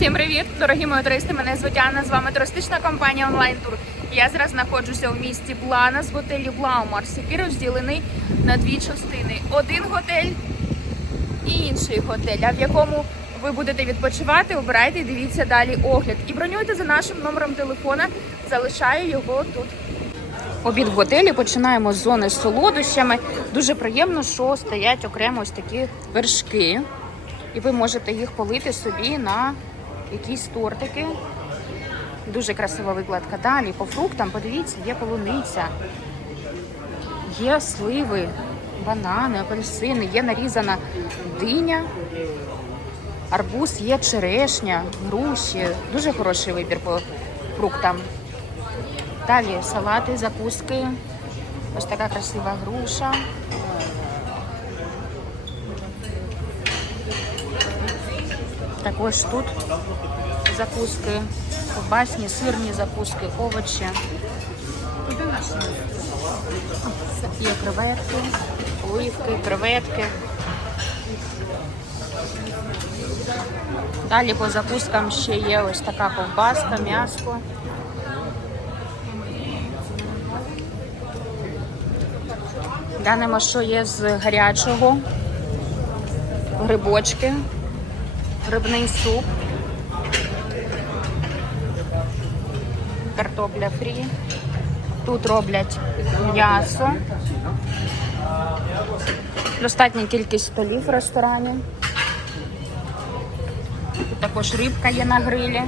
Всім привіт, дорогі мої туристи. Мене звуть Анна, З вами туристична компанія Онлайн Тур. Я зараз знаходжуся у місті Бланас в готелі Блаумарс, який розділений на дві частини: один готель і інший готель. А в якому ви будете відпочивати, обирайте і дивіться далі огляд. І бронюйте за нашим номером телефона. Залишаю його тут. Обід в готелі починаємо з зони з солодощами. Дуже приємно, що стоять окремо ось такі вершки. І ви можете їх полити собі на якісь тортики. Дуже красива викладка. Далі по фруктам, подивіться, є полуниця, є сливи, банани, апельсини, є нарізана диня, арбуз, є черешня, груші. Дуже хороший вибір по фруктам. Далі салати, закуски. Ось така красива груша. Також тут закуски, ковбасні, сирні закуски, овочі. Є креветки, оливки, креветки. Далі по закускам ще є ось така ковбаска, м'ясо. Глянемо, що є з гарячого. Грибочки, грибний суп, картопля фрі. Тут роблять м'ясо. Достатня кількість столів в ресторані. Тут також рибка є на грилі.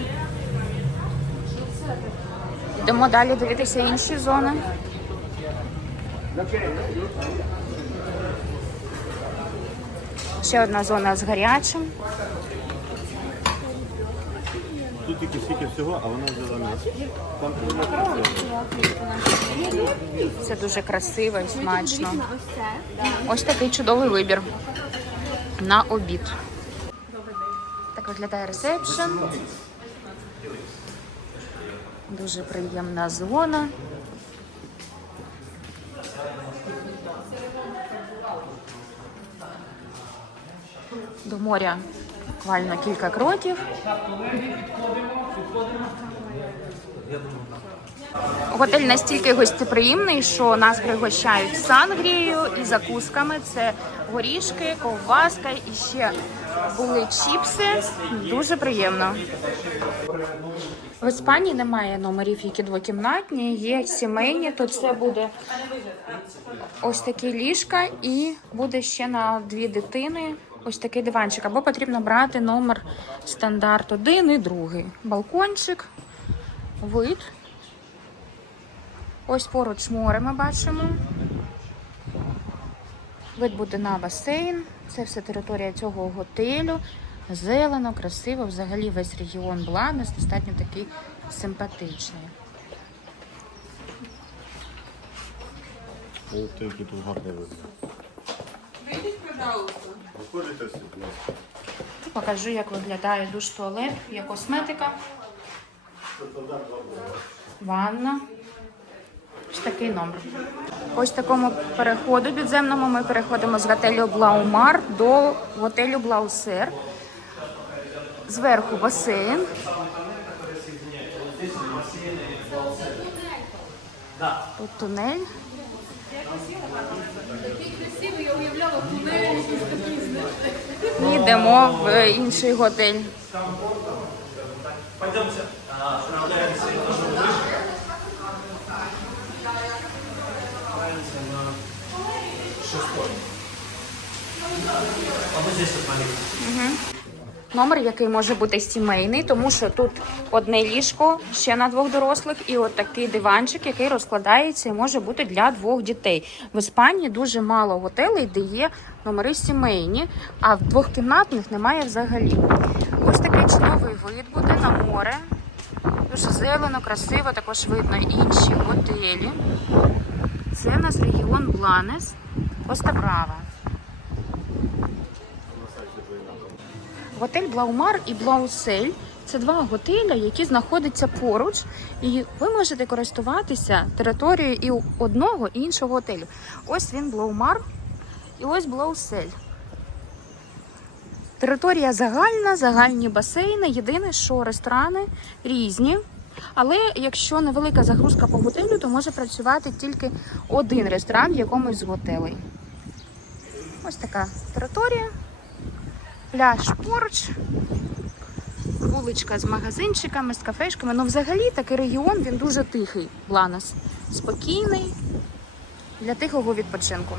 Йдемо далі дивитися інші зони. Ще одна зона з гарячим. Тут тільки стільки всього, а вона м'ясо. Там Це дуже красиво і смачно. Ось такий чудовий вибір на обід. Так виглядає ресепшн. Дуже приємна зона. До моря буквально кілька кроків. Готель настільки гостеприємний, що нас пригощають сангрією і закусками. Це горішки, ковбаска і ще були чіпси. Дуже приємно. В Іспанії немає номерів, які двокімнатні, є сімейні, то це буде ось такі ліжка і буде ще на дві дитини. Ось такий диванчик. Або потрібно брати номер стандарт один і другий. Балкончик, вид. Ось поруч море ми бачимо. Вид буде на басейн. Це все територія цього готелю. Зелено, красиво. Взагалі весь регіон Бланес достатньо такий симпатичний. Ось тільки тут гарний вид. Виходите всі, будь ласка. Покажу, як виглядає душ туалет, є косметика. Ванна. Ось такий номер. Ось такому переходу підземному ми переходимо з готелю Блаумар до готелю Блаусер. Зверху басейн. Тут тунель. Йдемо в інший готель. Номер, який може бути сімейний, тому що тут одне ліжко ще на двох дорослих, і от такий диванчик, який розкладається і може бути для двох дітей. В Іспанії дуже мало готелей, де є номери сімейні, а в двохкімнатних немає взагалі. Ось такий чудовий вид буде на море. Дуже зелено, красиво, також видно інші готелі. Це у нас регіон Бланес, Коста Брава. Готель Блаумар і Блаусель це два готелі, які знаходяться поруч, і ви можете користуватися територією і одного і іншого готелю. Ось він Блаумар і ось Блаусель. Територія загальна, загальні басейни. Єдине, що ресторани різні. Але якщо невелика загрузка по готелю, то може працювати тільки один ресторан в якомусь з готелей. Ось така територія. Пляж поруч, вуличка з магазинчиками, з кафешками. Ну, взагалі такий регіон він дуже тихий. Ланос. Спокійний для тихого відпочинку.